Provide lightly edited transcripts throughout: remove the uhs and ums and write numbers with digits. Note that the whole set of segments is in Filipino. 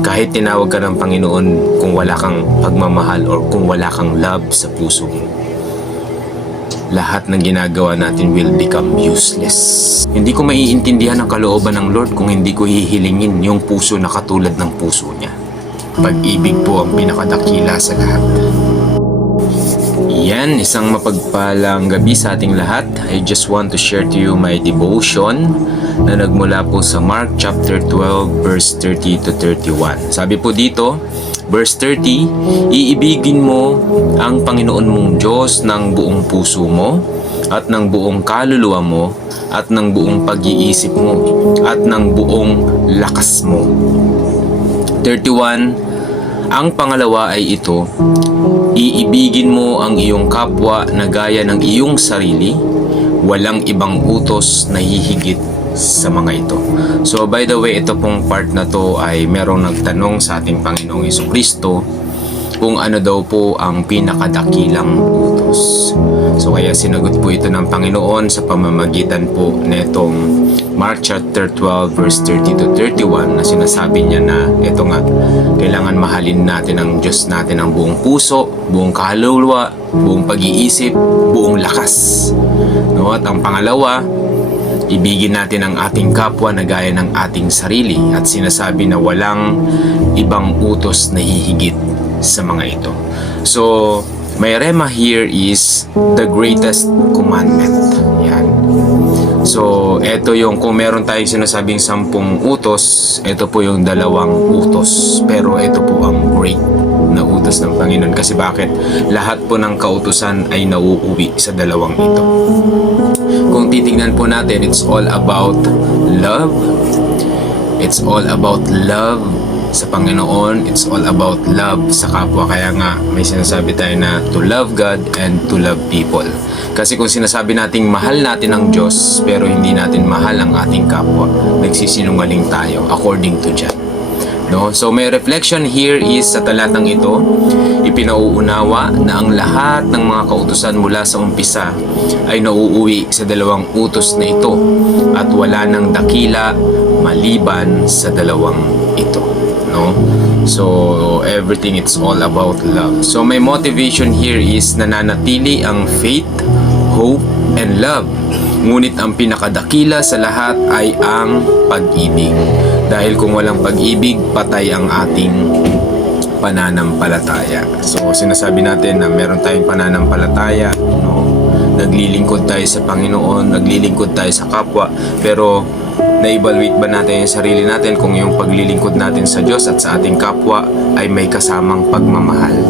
Kahit tinawag ka ng Panginoon, kung wala kang pagmamahal or kung wala kang love sa puso mo, lahat ng ginagawa natin will become useless. Hindi ko maiintindihan ang kalooban ng Lord kung hindi ko hihilingin yung puso na katulad ng puso niya. Pag-ibig po ang pinakadakila sa lahat. Yan, isang mapagpalang gabi sa ating lahat. I just want to share to you my devotion na nagmula po sa Mark chapter 12 verse 30 to 31. Sabi po dito, verse 30, iibigin mo ang Panginoon mong Diyos ng buong puso mo at ng buong kaluluwa mo at ng buong pag-iisip mo at ng buong lakas mo. 31, ang pangalawa ay ito, iibigin mo ang iyong kapwa na gaya ng iyong sarili, walang ibang utos na hihigit sa mga ito. So by the way, ito pong part na to ay merong nagtanong sa ating Panginoong Jesucristo kung ano daw po ang pinakadakilang utos. So kaya sinagot po ito ng Panginoon sa pamamagitan po netong Mark chapter 12 verse 30 to 31 na sinasabi niya na ito nga, kailangan mahalin natin ang Diyos natin ng buong puso, buong kaluluwa, buong pag-iisip, buong lakas. No? At ang pangalawa, ibigin natin ang ating kapwa na gaya ng ating sarili at sinasabi na walang ibang utos na hihigit sa mga ito. So, may rema here is the greatest commandment. Yan. So, ito yung kung meron tayong sinasabing 10 utos, ito po yung 2 utos. Pero ito po ang great na utos ng Panginoon. Kasi bakit? Lahat po ng kautusan ay nauuwi sa 2 ito. Kung titingnan po natin, it's all about love. It's all about love sa Panginoon. It's all about love sa kapwa. Kaya nga, may sinasabi tayo na to love God and to love people. Kasi kung sinasabi nating mahal natin ang Diyos, pero hindi natin mahal ang ating kapwa, nagsisinungaling tayo according to John. No? So may reflection here is sa talatang ito, ipinauunawa na ang lahat ng mga kautusan mula sa umpisa ay nauuwi sa 2 utos na ito at wala nang dakila maliban sa 2 ito. No? So everything, it's all about love. So my motivation here is nananatili ang faith, hope, and love. Ngunit ang pinakadakila sa lahat ay ang pag-ibig. Dahil kung walang pag-ibig, patay ang ating pananampalataya. So sinasabi natin na meron tayong pananampalataya, no? Naglilingkod tayo sa Panginoon, naglilingkod tayo sa kapwa, pero na-evaluate ba natin yung sarili natin kung yung paglilingkod natin sa Diyos at sa ating kapwa ay may kasamang pagmamahal?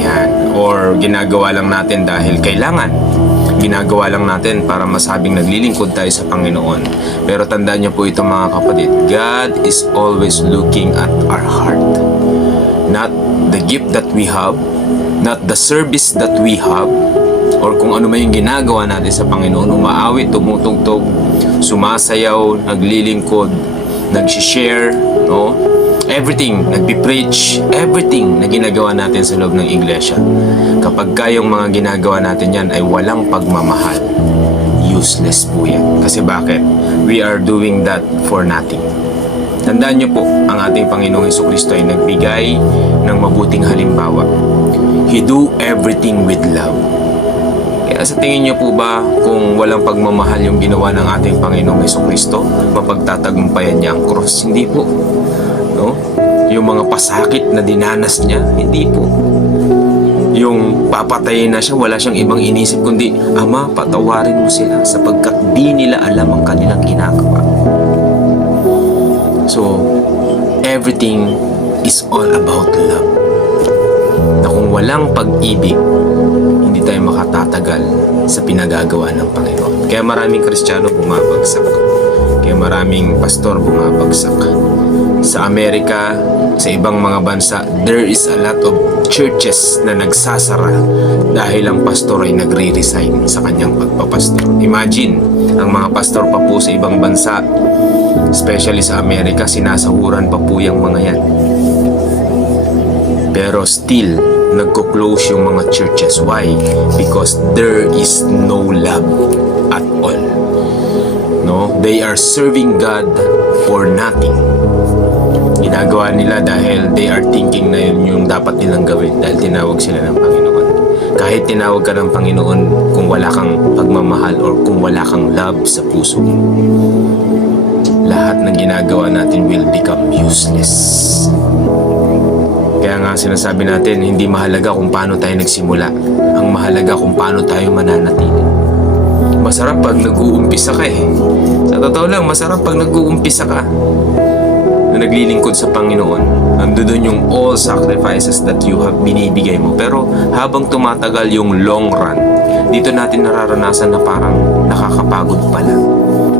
Yan. Or ginagawa lang natin dahil kailangan. Ginagawa lang natin para masabing naglilingkod tayo sa Panginoon. Pero tandaan niyo po ito mga kapatid, God is always looking at our heart. Not the gift that we have, not the service that we have, or kung ano man yung ginagawa natin sa Panginoon, umaawit, tumutugtog, sumasayaw, naglilingkod, nagsishare, no? Everything, nagpipreach, everything na ginagawa natin sa loob ng iglesia. Kapag kayong mga ginagawa natin yan ay walang pagmamahal, useless po yan. Kasi bakit? We are doing that for nothing. Tandaan niyo po, ang ating Panginoong Jesucristo ay nagbigay ng mabuting halimbawa. He do everything with love. Kaya sa tingin niyo po ba kung walang pagmamahal yung ginawa ng ating Panginoong Jesucristo, mapagtatagumpayan niya ang cross? Hindi po. No? Yung mga pasakit na dinanas niya, hindi po. Yung papatayin na siya, wala siyang ibang inisip kundi, Ama, patawarin mo sila sapagkat di nila alam ang kanilang ginagawa. So, everything is all about love. Na kung walang pag-ibig, hindi tayo makatatagal sa pinagagawa ng Panginoon. Kaya maraming Kristiyano bumabagsak. Kaya maraming pastor bumabagsak. Sa Amerika, sa ibang mga bansa, there is a lot of churches na nagsasara dahil ang pastor ay nagre-resign sa kanyang pagpapastor. Imagine, ang mga pastor pa po sa ibang bansa, especially sa Amerika, sinasahuran pa po yung mga yan. Pero still, nagko-close yung mga churches. Why? Because there is no love at all. No? They are serving God for nothing. Ginagawa nila dahil they are thinking na yun yung dapat nilang gawin dahil tinawag sila ng Panginoon. Kahit tinawag ka ng Panginoon, kung wala kang pagmamahal or kung wala kang love sa puso mo, lahat ng ginagawa natin will become useless. Kaya nga sinasabi natin, hindi mahalaga kung paano tayo nagsimula. Ang mahalaga kung paano tayo mananatili. Masarap pag nag-uumpisa ka eh. Sa totoo lang, masarap pag nag-uumpisa ka na naglilingkod sa Panginoon. Nandoon yung all sacrifices that you have binibigay mo. Pero habang tumatagal yung long run, dito natin nararanasan na parang nakakapagod pala.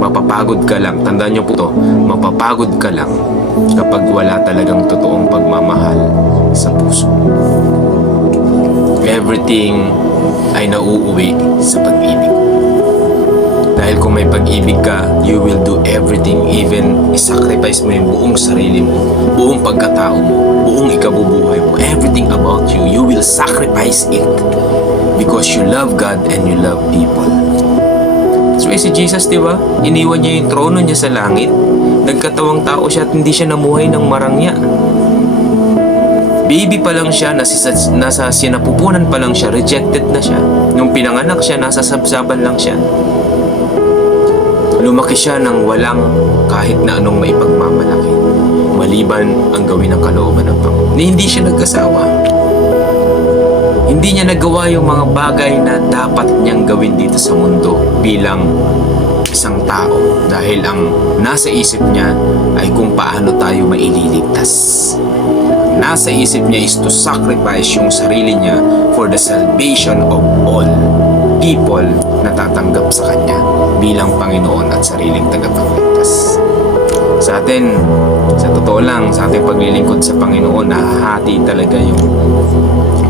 Mapapagod ka lang. Tandaan nyo po to, mapapagod ka lang kapag wala talagang totoong pagmamahal sa puso. Everything ay nauuwi sa pag-ibig. Dahil kung may pag-ibig ka, you will do everything, even isacrifice mo yung buong sarili mo, buong pagkatao mo, buong ikabubuhay mo, everything about you, you will sacrifice it because you love God and you love people. So si Jesus, di ba? Iniwan niya yung trono niya sa langit, nagkatawang tao siya at hindi siya namuhay ng marangya. Baby pa lang siya, nasa sinapupunan pa lang siya, rejected na siya. Nung pinanganak siya, nasa sabsaban lang siya. Lumaki siya ng walang kahit na anong maipagmamalaki, maliban ang gawin ng kalooban ng Panginoon. Hindi siya nag-asawa. Hindi niya nagawa yung mga bagay na dapat niyang gawin dito sa mundo bilang isang tao, dahil ang nasa isip niya ay kung paano tayo maililigtas. Nasa isip niya is to sacrifice yung sarili niya for the salvation of all people na tatanggap sa Kanya bilang Panginoon at sariling tagapagligtas. Sa atin, sa totoo lang, sa ating paglilingkod sa Panginoon, nahahati talaga yung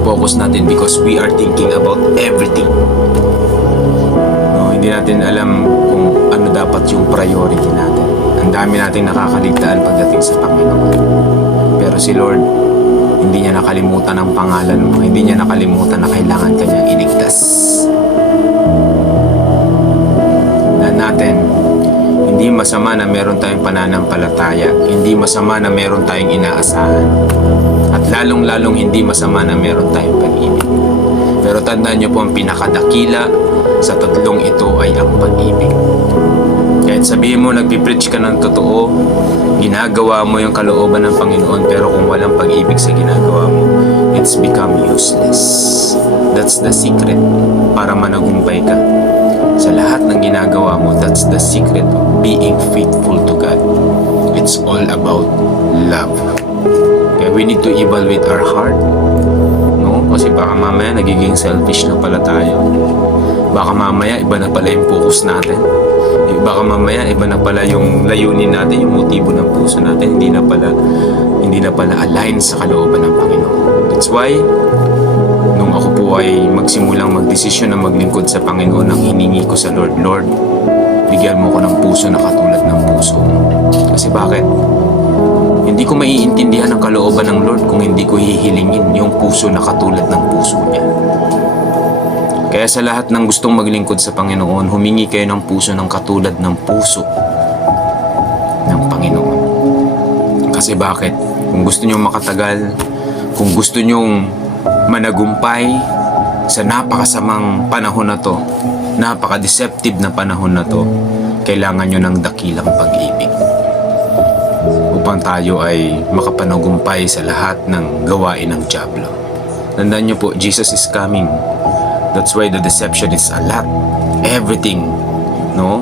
focus natin because we are thinking about everything. No, hindi natin alam kung ano dapat yung priority natin. Ang dami nating nakakaligtaan pagdating sa Panginoon. Pero si Lord, hindi niya nakalimutan ang pangalan mo. Hindi niya nakalimutan na kailangan kanyang iligtas. Natin, hindi masama na meron tayong pananampalataya, hindi masama na meron tayong inaasahan, at lalong-lalong hindi masama na meron tayong pag-ibig. Pero tandaan nyo po, ang pinakadakila sa tatlong ito ay ang pag-ibig. Kahit sabihin mo nagpipreach ka ng totoo, ginagawa mo yung kalooban ng Panginoon, pero kung walang pag-ibig sa ginagawa mo, it's become useless. That's the secret para managumpay ka. Sa lahat ng ginagawa mo, that's the secret of being faithful to God. It's all about love. Kaya we need to evaluate our heart. No? Kasi baka mamaya nagiging selfish na pala tayo. Baka mamaya iba na pala yung focus natin. Baka mamaya iba na pala yung layunin natin, yung motibo ng puso natin. Hindi na pala align sa kalooban ng Panginoon. That's why nung ako po ay magsimulang magdesisyon na maglingkod sa Panginoon, ang hiningi ko sa Lord, Lord, bigyan mo ko ng puso na katulad ng puso mo. Kasi bakit? Hindi ko maiintindihan ang kalooban ng Lord kung hindi ko hihilingin yung puso na katulad ng puso niya. Kaya sa lahat ng gustong maglingkod sa Panginoon, humingi kayo ng puso ng katulad ng puso ng Panginoon. Kasi bakit? Kung gusto nyo makatagal, kung gusto nyo managumpay sa napakasamang panahon na to, napaka-deceptive na panahon na to, kailangan nyo ng dakilang pag-ibig upang tayo ay makapanagumpay sa lahat ng gawain ng dyablo. Tandaan nyo po, Jesus is coming. That's why the deception is a lot. Everything, no?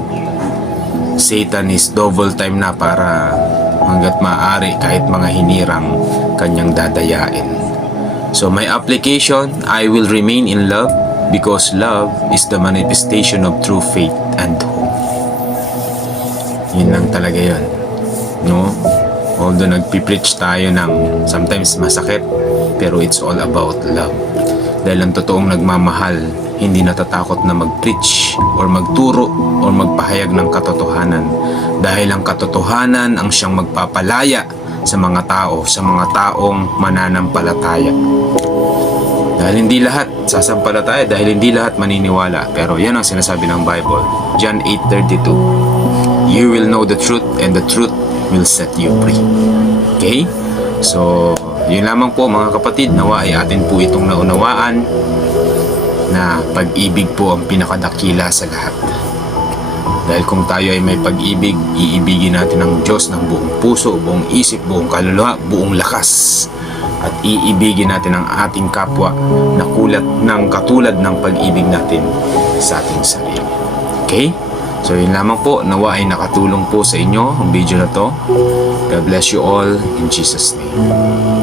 Satan is double time na para hanggat maaari kahit mga hinirang kanyang dadayain. So my application, I will remain in love because love is the manifestation of true faith and hope. Yun lang talaga yun. No? Although nagpipreach tayo ng sometimes masakit, pero it's all about love. Dahil ang totoong nagmamahal, hindi natatakot na mag-preach or magturo or magpahayag ng katotohanan. Dahil ang katotohanan ang siyang magpapalaya sa mga tao, sa mga taong mananampalataya. Dahil hindi lahat sasampalataya, dahil hindi lahat maniniwala. Pero yan ang sinasabi ng Bible. John 8:32. You will know the truth and the truth will set you free. Okay? So, yun lamang po mga kapatid, nawa ay atin po itong naunawaan na pag-ibig po ang pinakadakila sa lahat. Dahil kung tayo ay may pag-ibig, iibigin natin ang Diyos ng buong puso, buong isip, buong kaluluwa, buong lakas. At iibigin natin ang ating kapwa na katulad ng pag-ibig natin sa ating sarili. Okay? So yun lamang po, nawa ay nakatulong po sa inyo ang video na to. God bless you all in Jesus' name.